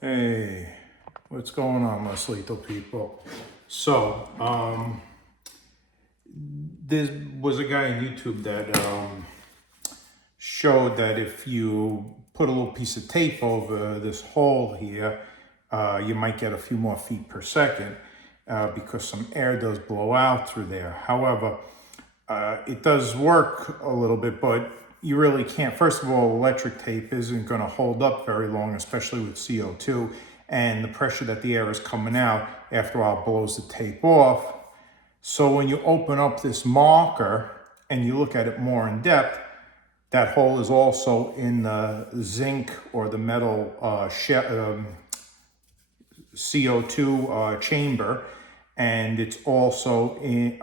Hey, what's going on, my little people? So, there was a guy on YouTube that showed that if you put a little piece of tape over this hole here, you might get a few more feet per second because some air does blow out through there. However, it does work a little bit, but you really can't. First of all, electric tape isn't going to hold up very long, especially with CO2 and the pressure that the air is coming out. After a while, it blows the tape off. So when you open up this marker and you look at it more in depth, that hole is also in the zinc or the metal CO2 chamber, and it's also in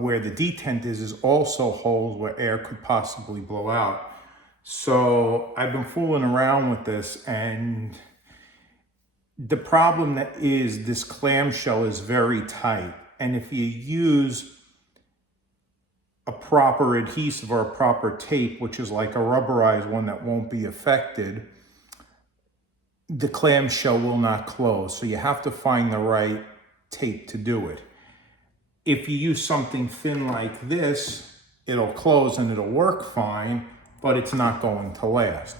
where the detent is also holes where air could possibly blow out. So I've been fooling around with this, and the problem that is this clamshell is very tight, and if you use a proper adhesive or a proper tape, which is like a rubberized one that won't be affected, the clamshell will not close. So you have to find the right tape to do it. If you use something thin like this, it'll close and it'll work fine, but it's not going to last.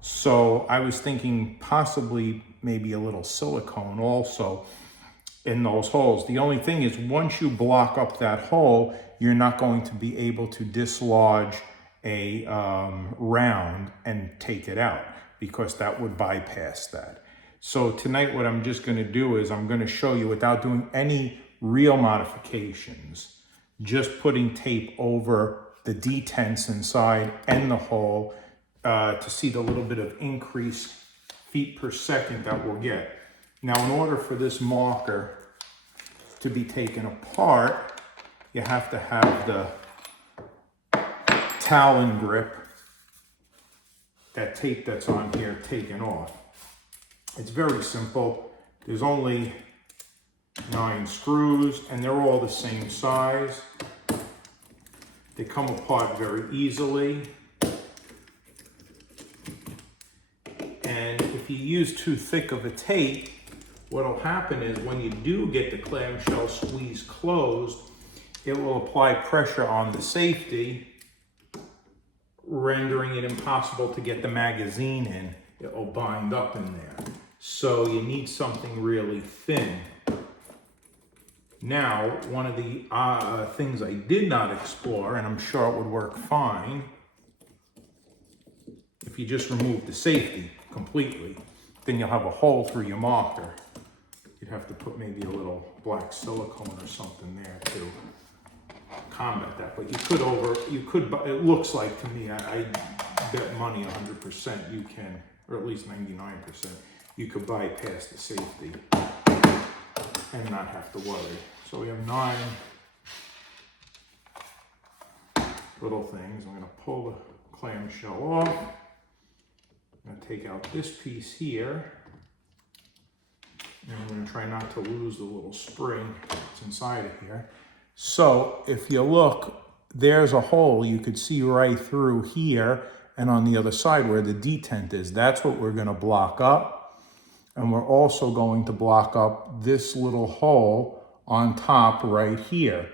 So I was thinking possibly maybe a little silicone also in those holes. The only thing is, once you block up that hole, you're not going to be able to dislodge a round and take it out, because that would bypass that. So tonight what I'm just going to do is I'm going to show you, without doing any real modifications, just putting tape over the detents inside and the hole to see the little bit of increased feet per second that we'll get. Now, in order for this marker to be taken apart, you have to have the Talon grip, that tape that's on here, taken off. It's very simple. There's only 9 screws and they're all the same size. They come apart very easily. And if you use too thick of a tape, what'll happen is when you do get the clamshell squeezed closed, it will apply pressure on the safety, rendering it impossible to get the magazine in. It will bind up in there. So you need something really thin. Now, one of the things I did not explore, and I'm sure it would work fine, if you just remove the safety completely, then you'll have a hole through your marker. You'd have to put maybe a little black silicone or something there to combat that. But you could, it looks like to me, I bet money 100% you can, or at least 99%, you could bypass the safety and not have to worry. So we have 9 little things. I'm going to pull the clamshell off. I'm going to take out this piece here. And I'm going to try not to lose the little spring that's inside of here. So if you look, there's a hole you could see right through here and on the other side where the detent is. That's what we're going to block up. And we're also going to block up this little hole on top right here.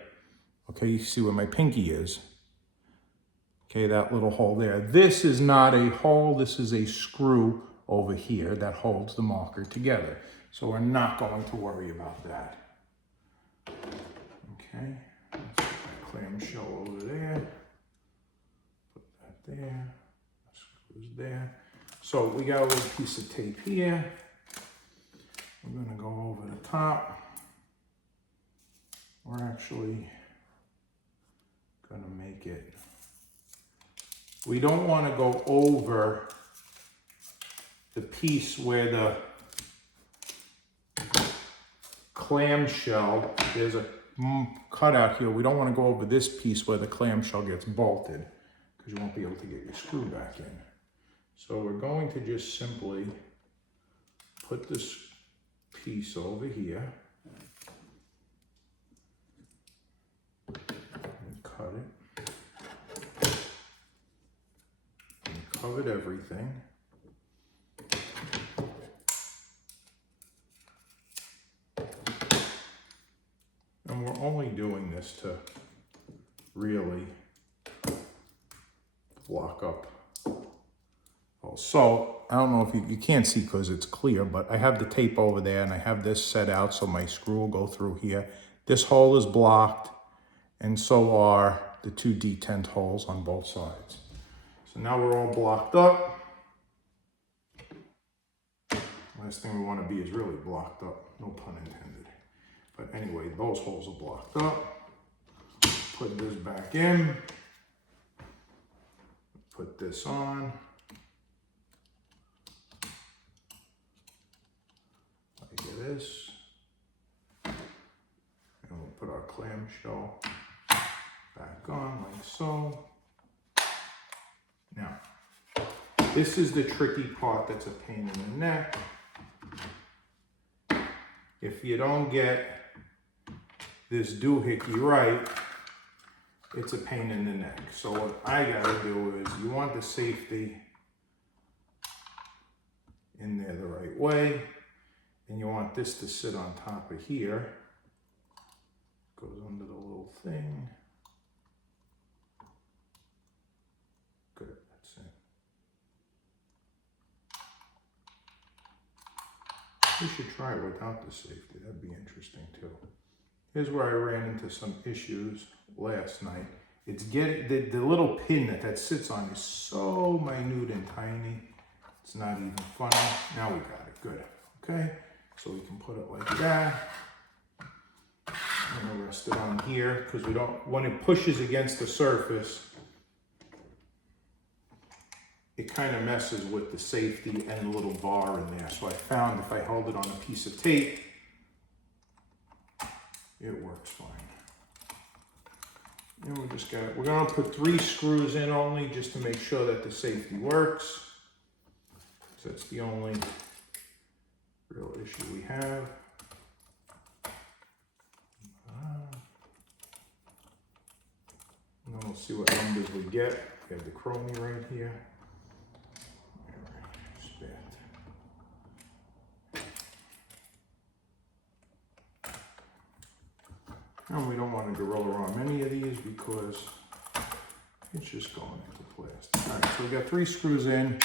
Okay, you see where my pinky is. Okay, that little hole there. This is not a hole, this is a screw over here that holds the marker together. So we're not going to worry about that. Okay, let's put that clamshell over there. Put that there. Screws there. So we got a little piece of tape here. We're going to go over the top. We're actually going to make it. We don't want to go over the piece where the clamshell, there's a cutout here. We don't want to go over this piece where the clamshell gets bolted, because you won't be able to get your screw back in. So we're going to just simply put this piece over here and cut it. And covered everything. this to really block up. So I don't know if you can't see because it's clear, but I have the tape over there and I have this set out so my screw will go through here. This hole is blocked, and so are the two detent holes on both sides. So now we're all blocked up. Last thing we want to be is really blocked up, no pun intended. But anyway, those holes are blocked up. Put this back in. Put this on. Like this. And we'll put our clamshell back on like so. Now, this is the tricky part that's a pain in the neck. If you don't get this doohickey right, it's a pain in the neck. So what I gotta do is, you want the safety in there the right way, and you want this to sit on top of here. Goes under the little thing. Good, that's it. We should try it without the safety. That'd be interesting too. Here's where I ran into some issues last night. It's getting, the little pin that sits on is so minute and tiny. It's not even funny. Now we got it, good. Okay, so we can put it like that. I'm gonna rest it on here because we don't, when it pushes against the surface, it kind of messes with the safety and the little bar in there. So I found if I held it on a piece of tape, it works fine. And we're gonna put 3 screws in only just to make sure that the safety works. So that's the only real issue we have. And then we'll see what numbers we get. We have the chromie right here. And we don't want to gorilla arm any of these because it's just going into plastic. All right, so we got 3 screws in.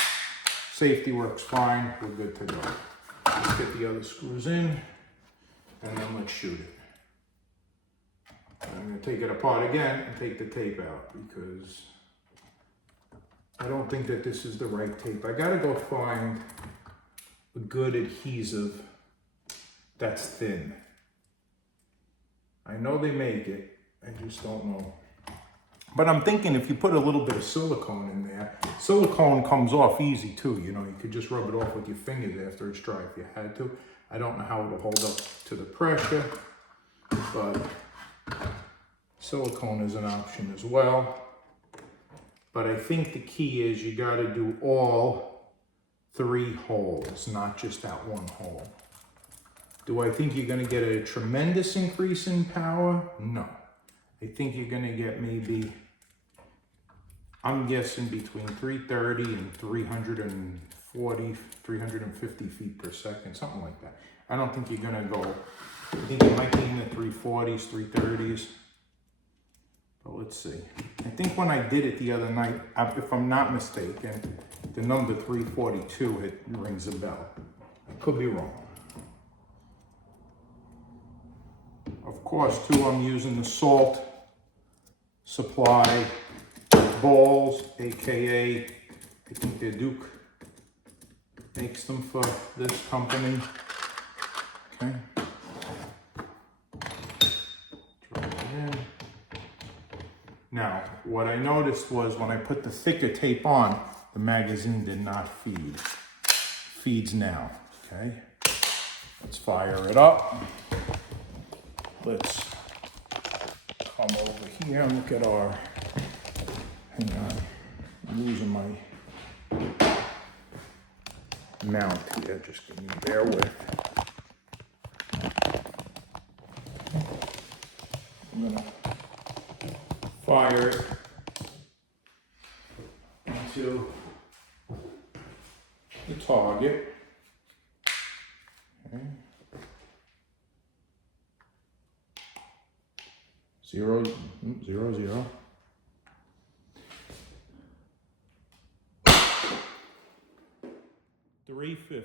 Safety works fine. We're good to go. Let's get the other screws in, and then let's shoot it. I'm going to take it apart again and take the tape out because I don't think that this is the right tape. I got to go find a good adhesive that's thin. I know they make it, I just don't know. But I'm thinking if you put a little bit of silicone in there, silicone comes off easy too. You know, you could just rub it off with your fingers after it's dry if you had to. I don't know how it'll hold up to the pressure, but silicone is an option as well. But I think the key is you gotta do all 3 holes, not just that one hole. Do I think you're gonna get a tremendous increase in power? No. I think you're gonna get maybe, I'm guessing between 330 and 340, 350 feet per second, something like that. I don't think you're gonna go, I think you might be in the 340s, 330s. But let's see. I think when I did it the other night, if I'm not mistaken, the number 342 it rings a bell. I could be wrong. Of course, too, I'm using the salt supply balls, AKA, I think they're Duke makes them for this company. Okay. Throw it in. Now, what I noticed was when I put the thicker tape on, the magazine did not feed. Feeds now, okay? Let's fire it up. Let's come over here and look at our, hang on, I'm losing my mount here, just give me bear with. I'm gonna fire it into the target. Okay. 0, 0, 0. $350.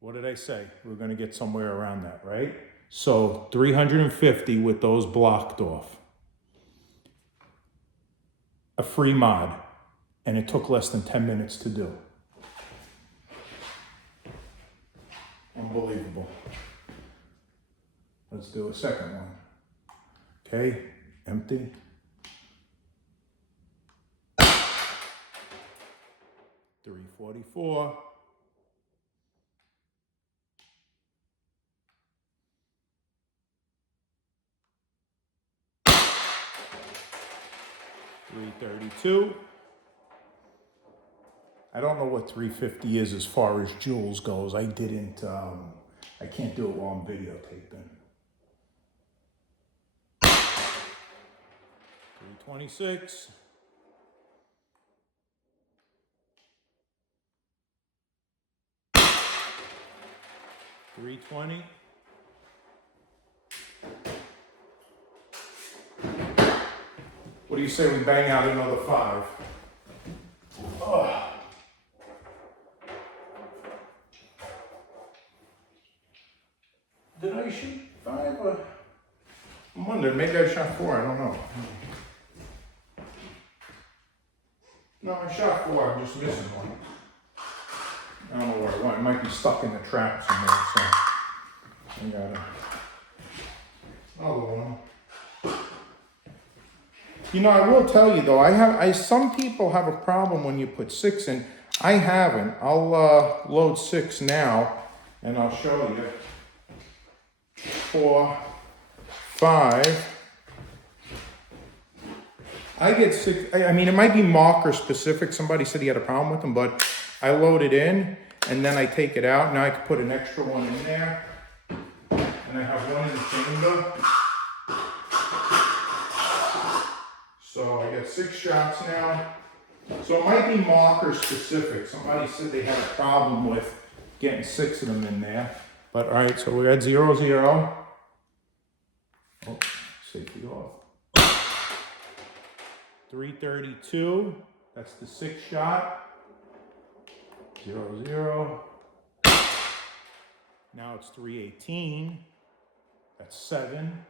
What did I say? We're going to get somewhere around that, right? So 350 with those blocked off. A free mod. And it took less than 10 minutes to do. Unbelievable. Let's do a second one. Okay, empty. $344. $332. I don't know what 350 is as far as joules goes. I didn't, I can't do it while I'm videotaping. 326. $320. What do you say we bang out another 5? Oh. Did I shoot 5? I'm wondering, maybe I shot 4, I don't know. No, I shot 4, I'm just missing one. I don't know where it went. It might be stuck in the trap somewhere, so I got another one. You know, I will tell you though, some people have a problem when you put 6 in. I haven't. I'll load 6 now, and I'll show you. 4, 5. I get 6. I mean, it might be marker specific. Somebody said he had a problem with them, but I load it in, and then I take it out. Now I can put an extra one in there, and I have one in the chamber. So I got 6 shots now. So it might be marker specific. Somebody said they had a problem with getting 6 of them in there. But all right, so we got 0, 0. Oh, safety off. 332. That's the 6th shot. 0, 0. Now it's 318. That's 7.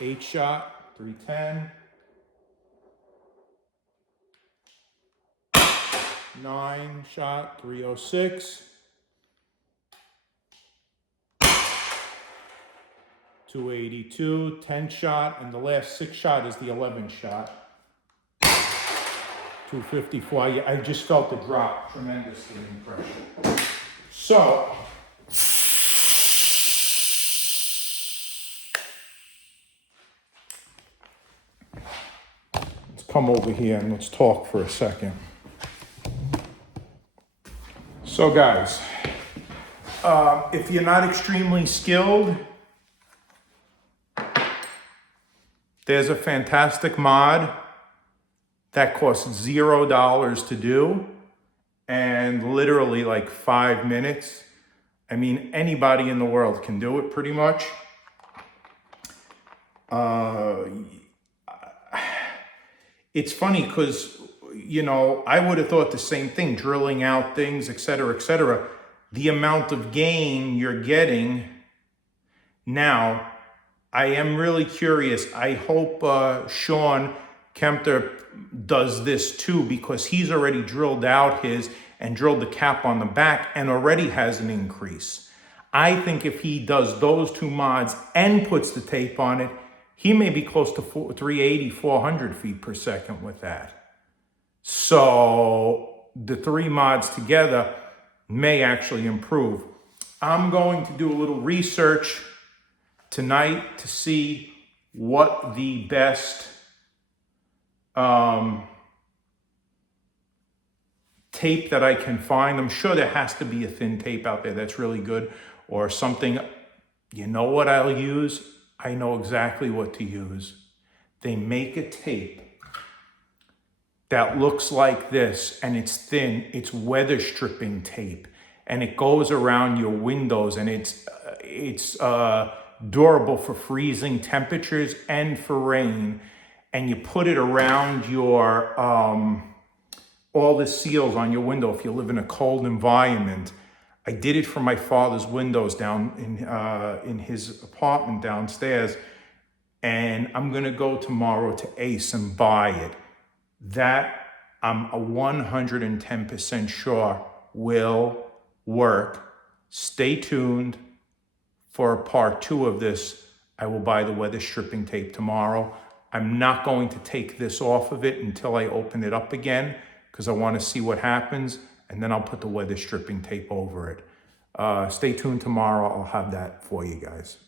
8 shot, 310. 9 shot, 306. 282, 10 shot, and the last 6 shot is the 11 shot. 254. I just felt the drop tremendously in pressure. So, let's come over here and let's talk for a second. So guys, if you're not extremely skilled, there's a fantastic mod that costs $0 to do and literally like 5 minutes. I mean, anybody in the world can do it pretty much. It's funny because, you know, I would have thought the same thing, drilling out things, et cetera, et cetera. The amount of gain you're getting now, I am really curious. I hope Sean Kempter does this too, because he's already drilled out his and drilled the cap on the back and already has an increase. I think if he does those 2 mods and puts the tape on it, he may be close to 380, 400 feet per second with that. So the 3 mods together may actually improve. I'm going to do a little research tonight to see what the best tape that I can find. I'm sure there has to be a thin tape out there that's really good, or something. You know what I'll use? I know exactly what to use. They make a tape that looks like this, and it's thin. It's weather stripping tape, and it goes around your windows, and it's durable for freezing temperatures and for rain. And you put it around your all the seals on your window if you live in a cold environment. I did it for my father's windows down in his apartment downstairs, and I'm gonna go tomorrow to Ace and buy it. That I'm a 110% sure will work. Stay tuned for part 2 of this. I will buy the weather stripping tape tomorrow. I'm not going to take this off of it until I open it up again, because I want to see what happens, and then I'll put the weather stripping tape over it. Stay tuned tomorrow. I'll have that for you guys.